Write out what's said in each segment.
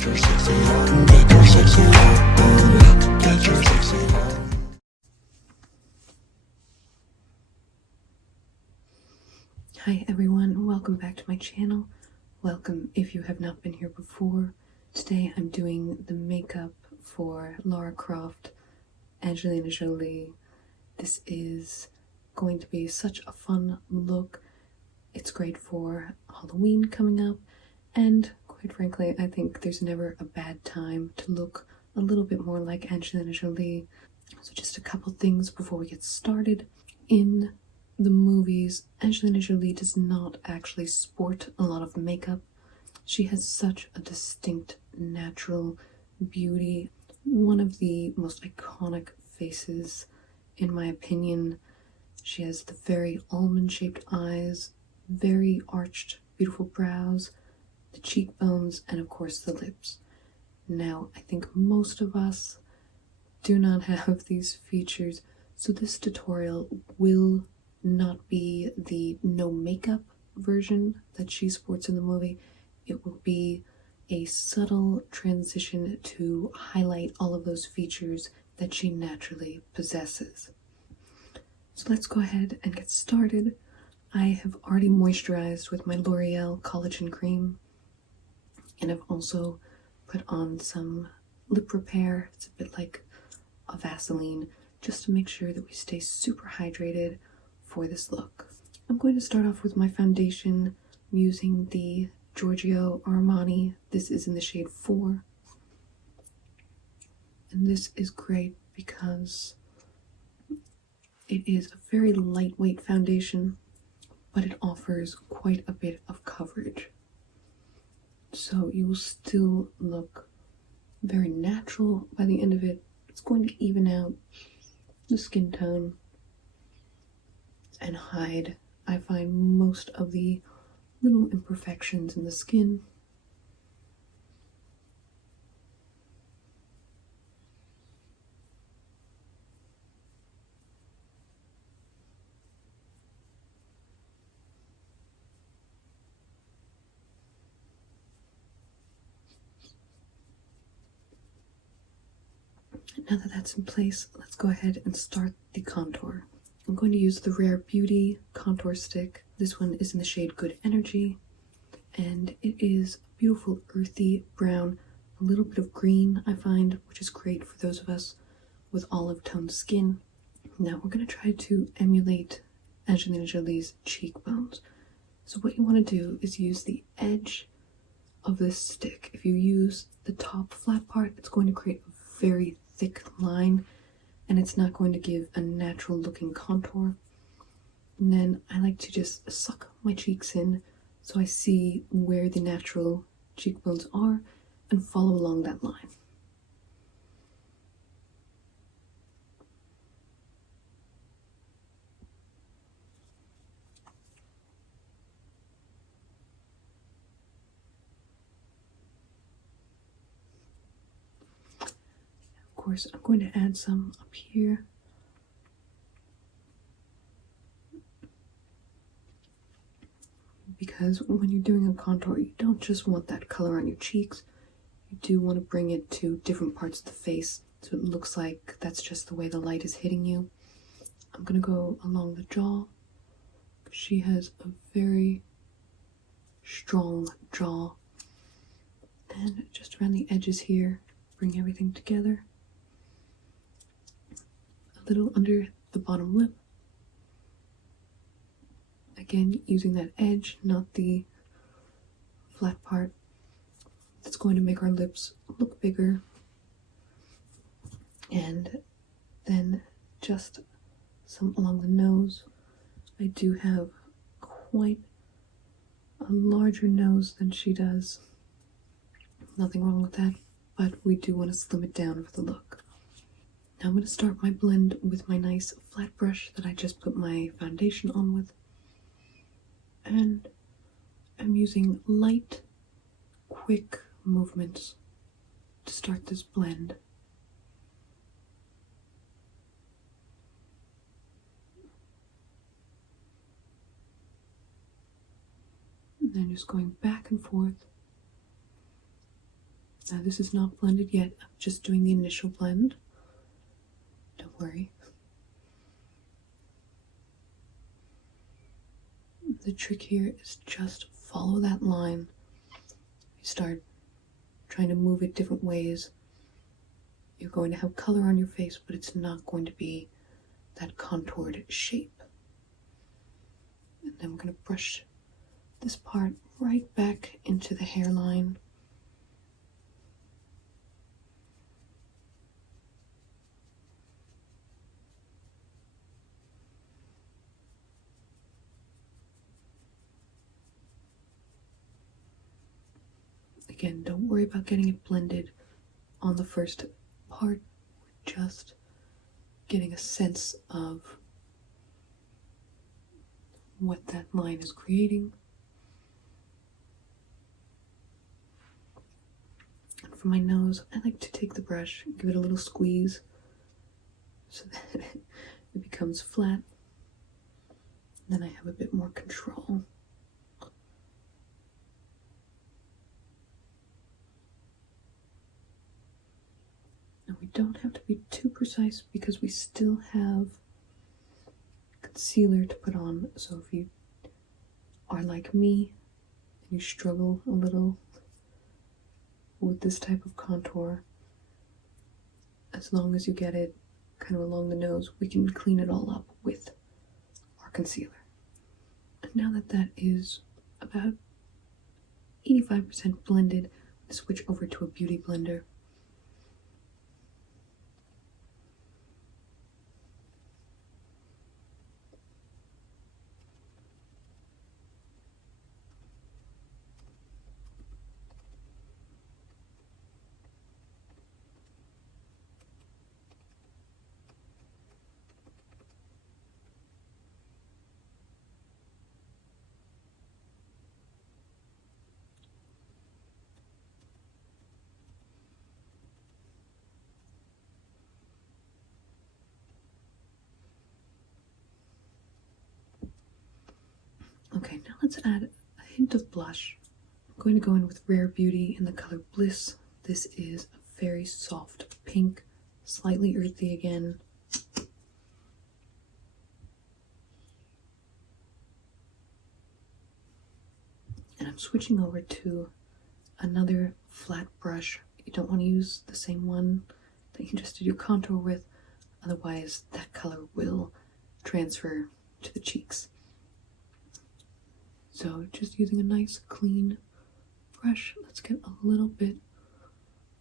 your sexy on, get your sexy on, get your sexy on. Hi everyone, welcome back to my channel. Welcome if you have not been here before. Today I'm doing the makeup for Lara Croft, Angelina Jolie. This is going to be such a fun look. It's great for Halloween coming up, and quite frankly, I think there's never a bad time to look a little bit more like Angelina Jolie. So just a couple things before we get started. In the movies, Angelina Jolie does not actually sport a lot of makeup. She has such a distinct natural beauty. One of the most iconic faces, in my opinion. She has the very almond-shaped eyes, very arched, beautiful brows, the cheekbones, and of course the lips. Now, I think most of us do not have these features, so this tutorial will not be the no makeup version that she sports in the movie. It will be a subtle transition to highlight all of those features that she naturally possesses. So let's go ahead and get started. I have already moisturized with my L'Oreal Collagen Cream, and I've also put on some lip repair. It's a bit like a Vaseline, just to make sure that we stay super hydrated for this look. I'm going to start off with my foundation. I'm using the Giorgio Armani. This is in the shade 4. And this is great because it is a very lightweight foundation, but it offers quite a bit of coverage. So you will still look very natural by the end of it. It's going to even out the skin tone and hide, I find, most of the little imperfections in the skin. Now that that's in place, let's go ahead and start the contour. I'm going to use the Rare Beauty contour stick. This one is in the shade Good Energy, and it is a beautiful earthy brown, a little bit of green, I find, which is great for those of us with olive toned skin. Now we're going to try to emulate Angelina Jolie's cheekbones. So what you want to do is use the edge of this stick. If you use the top flat part, it's going to create a very thick line, and it's not going to give a natural looking contour. And then I like to just suck my cheeks in so I see where the natural cheekbones are and follow along that line. Of course, I'm going to add some up here. Because when you're doing a contour, you don't just want that color on your cheeks. You do want to bring it to different parts of the face so it looks like that's just the way the light is hitting you. I'm going to go along the jaw. She has a very strong jaw. And just around the edges here, bring everything together. A little under the bottom lip. Again, using that edge, not the flat part. That's going to make our lips look bigger. And then just some along the nose. I do have quite a larger nose than she does. Nothing wrong with that, but we do want to slim it down for the look. Now I'm going to start my blend with my nice flat brush that I just put my foundation on with. And I'm using light, quick movements to start this blend. And then just going back and forth. Now this is not blended yet, I'm just doing the initial blend. Don't worry. The trick here is just follow that line. You start trying to move it different ways. You're going to have color on your face, but it's not going to be that contoured shape. And then we're going to brush this part right back into the hairline. Again, don't worry about getting it blended on the first part. We're just getting a sense of what that line is creating. And for my nose, I like to take the brush and give it a little squeeze so that it becomes flat. Then I have a bit more control. Now we don't have to be too precise because we still have concealer to put on. So if you are like me and you struggle a little with this type of contour, as long as you get it kind of along the nose, we can clean it all up with our concealer. And now that that is about 85% blended, switch over to a beauty blender. Okay, now let's add a hint of blush. I'm going to go in with Rare Beauty in the color Bliss. This is a very soft pink, slightly earthy again. And I'm switching over to another flat brush. You don't want to use the same one that you just did your contour with, otherwise that color will transfer to the cheeks. So just using a nice clean brush, let's get a little bit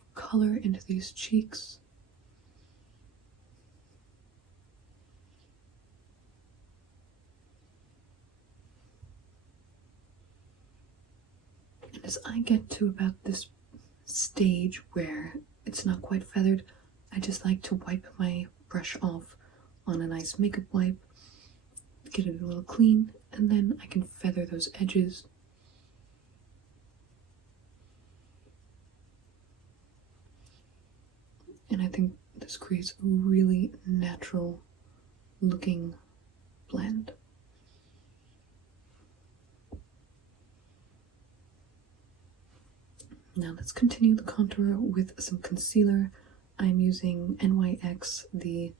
of color into these cheeks. And as I get to about this stage where it's not quite feathered, I just like to wipe my brush off on a nice makeup wipe, get it a little clean, and then I can feather those edges. And I think this creates a really natural looking blend. Now let's continue the contour with some concealer. I'm using NYX, the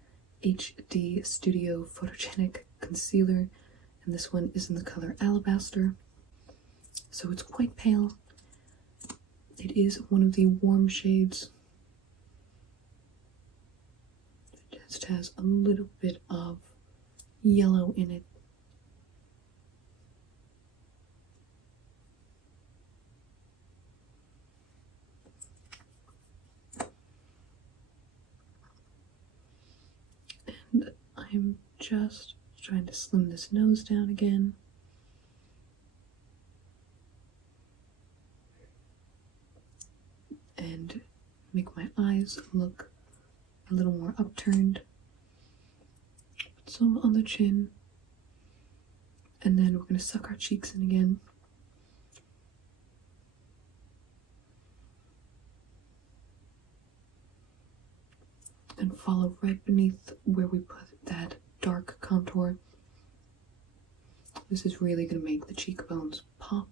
HD Studio Photogenic Concealer, and this one is in the color Alabaster. So it's quite pale. It is one of the warm shades. It just has a little bit of yellow in it. And I'm just trying to slim this nose down again. And make my eyes look a little more upturned. Put some on the chin. And then we're going to suck our cheeks in again. And follow right beneath where we put that dark contour. This is really going to make the cheekbones pop.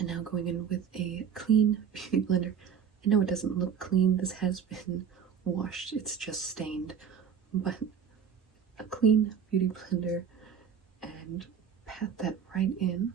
And now going in with a clean beauty blender. I know it doesn't look clean, this has been washed, it's just stained, but a clean beauty blender, and pat that right in.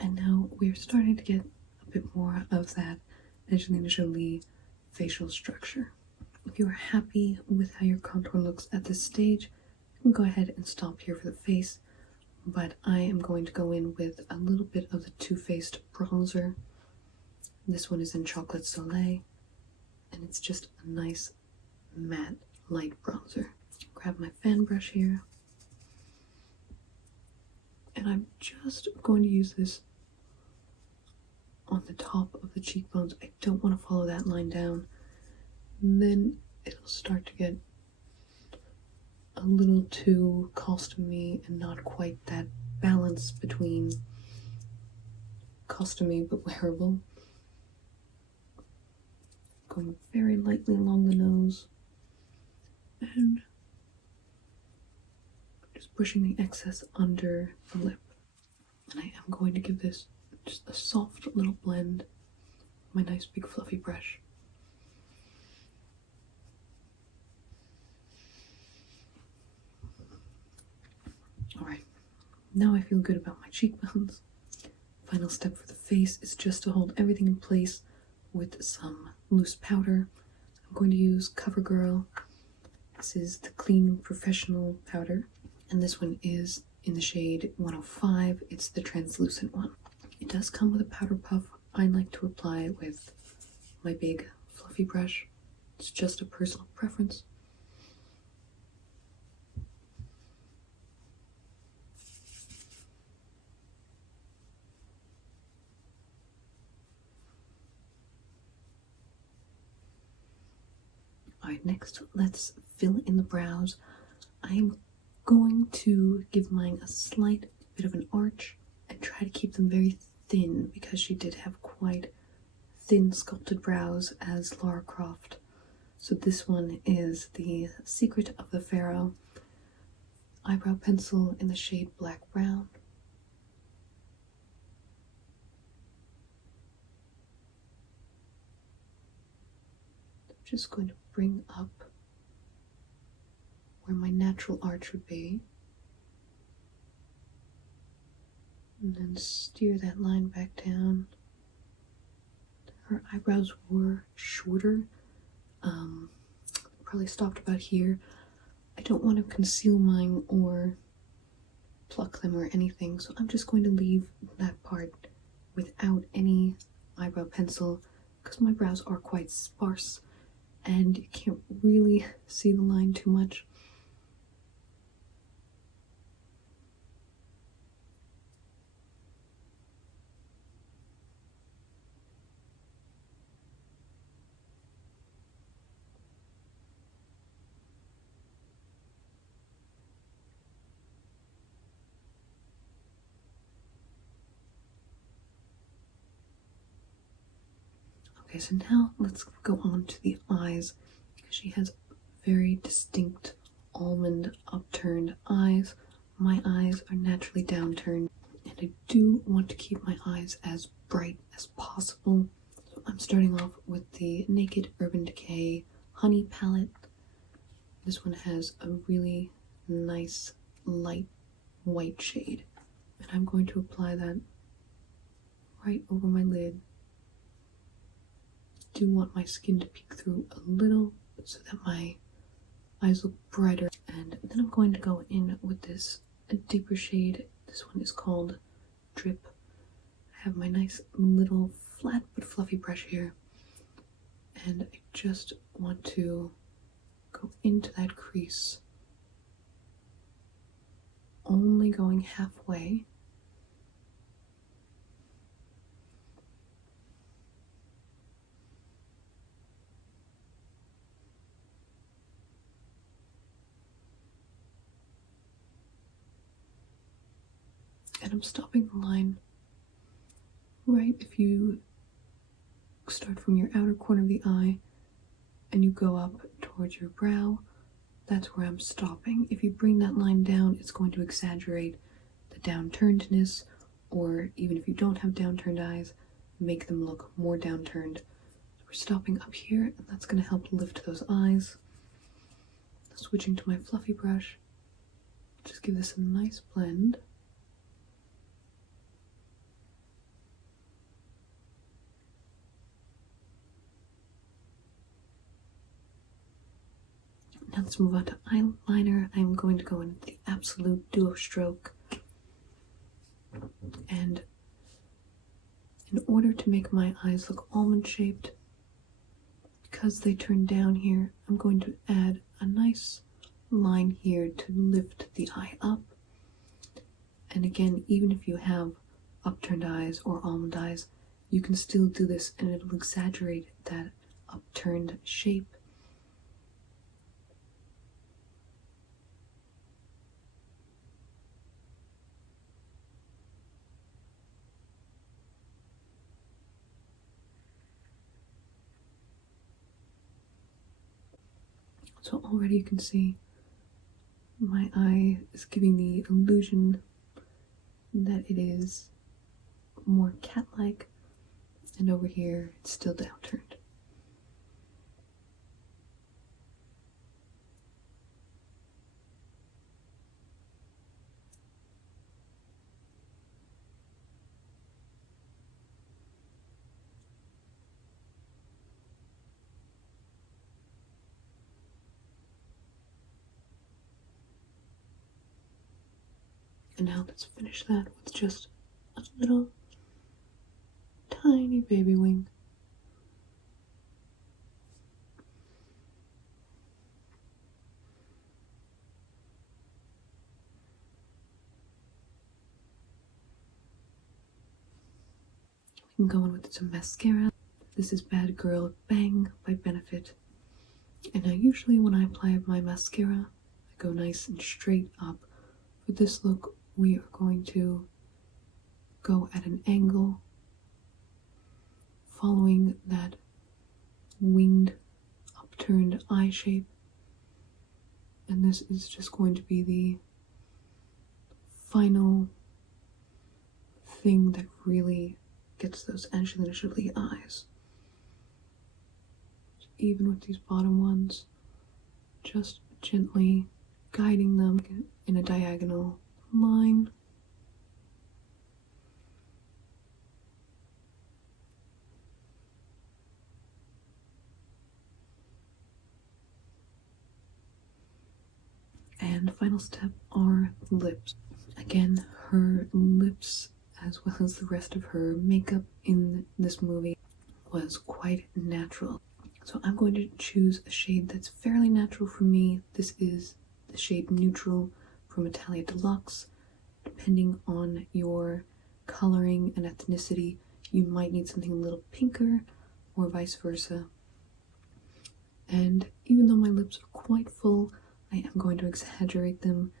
And now we're starting to get a bit more of that Angelina Jolie facial structure. If you are happy with how your contour looks at this stage, you can go ahead and stop here for the face, but I am going to go in with a little bit of the Too Faced bronzer. This one is in Chocolate Soleil, and it's just a nice matte light bronzer. Grab my fan brush here, and I'm just going to use this on the top of the cheekbones. I don't want to follow that line down, and then it'll start to get a little too costumey and not quite that balance between costumey but wearable. Going very lightly along the nose and just pushing the excess under the lip. And I am going to give this just a soft little blend with my nice big fluffy brush. Alright, now I feel good about my cheekbones. Final step for the face is just to hold everything in place with some loose powder. I'm going to use CoverGirl. This is the Clean Professional powder, and this one is in the shade 105. It's the translucent one. It does come with a powder puff. I like to apply it with my big fluffy brush. It's just a personal preference. Alright, next let's fill in the brows. I'm going to give mine a slight bit of an arch and try to keep them very thin because she did have quite thin sculpted brows as Lara Croft. So this one is the Secret of the Pharaoh eyebrow pencil in the shade Black Brown. Just going to bring up where my natural arch would be, and then steer that line back down. Her eyebrows were shorter, probably stopped about here. I don't want to conceal mine or pluck them or anything, so I'm just going to leave that part without any eyebrow pencil because my brows are quite sparse and you can't really see the line too much. Okay, so now let's go on to the eyes, because she has very distinct almond upturned eyes. My eyes are naturally downturned, and And I do want to keep my eyes as bright as possible. So I'm starting off with the Naked Urban Decay Honey Palette. This one has a really nice light white shade. And I'm going to apply that right over my lid. I do want my skin to peek through a little so that my eyes look brighter. And then I'm going to go in with this a deeper shade. This one is called Drip. I have my nice little flat but fluffy brush here. And I just want to go into that crease, only going halfway. And I'm stopping the line right if you start from your outer corner of the eye and you go up towards your brow, that's where I'm stopping. If you bring that line down, it's going to exaggerate the downturnedness, or even if you don't have downturned eyes, make them look more downturned. So we're stopping up here, and that's going to help lift those eyes. Switching to my fluffy brush, just give this a nice blend. Now let's move on to eyeliner. I'm going to go in with the Absolute Duo Stroke. And in order to make my eyes look almond shaped, because they turn down here, I'm going to add a nice line here to lift the eye up. And again, even if you have upturned eyes or almond eyes, you can still do this and it'll exaggerate that upturned shape. So already you can see my eye is giving the illusion that it is more cat-like, and over here it's still downturned. And now let's finish that with just a little tiny baby wing. We can go in with some mascara. This is Bad Girl Bang by Benefit. And now usually when I apply my mascara, I go nice and straight up. For this look, we are going to go at an angle, following that winged, upturned eye shape. And this is just going to be the final thing that really gets those Angelina Jolie eyes. Even with these bottom ones, just gently guiding them in a diagonal line. And the final step are lips. Again, her lips, as well as the rest of her makeup in this movie, was quite natural. So I'm going to choose a shade that's fairly natural for me. This is the shade Neutral from Italia Deluxe. Depending on your coloring and ethnicity, you might need something a little pinker or vice versa. And even though my lips are quite full, I am going to exaggerate them.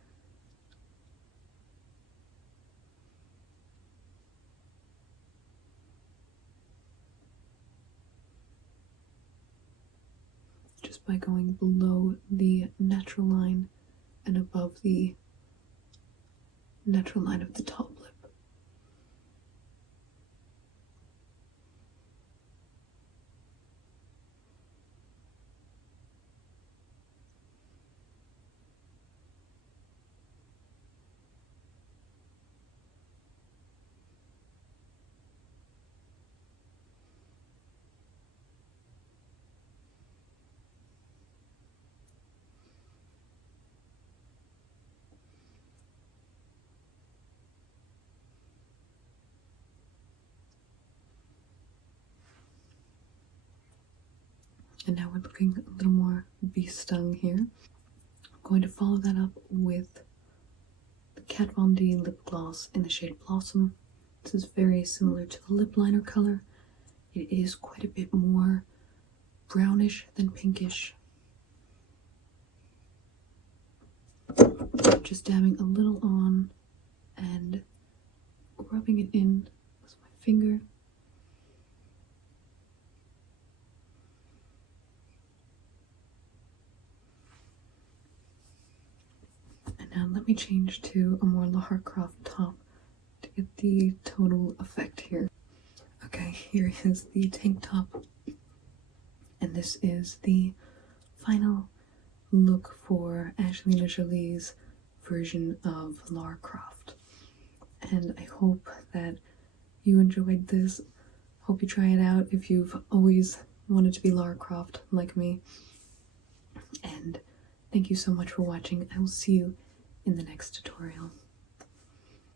Just by going below the natural line and above the natural line of the top lip. And now we're looking a little more bee-stung here. I'm going to follow that up with the Kat Von D lip gloss in the shade Blossom. This is very similar to the lip liner color. It is quite a bit more brownish than pinkish. Just dabbing a little on and rubbing it in with my finger. And now let me change to a more Lara Croft top to get the total effect here. Okay, here is the tank top. And this is the final look for Angelina Jolie's version of Lara Croft. And I hope that you enjoyed this. Hope you try it out if you've always wanted to be Lara Croft like me. And thank you so much for watching. I will see you in the next tutorial.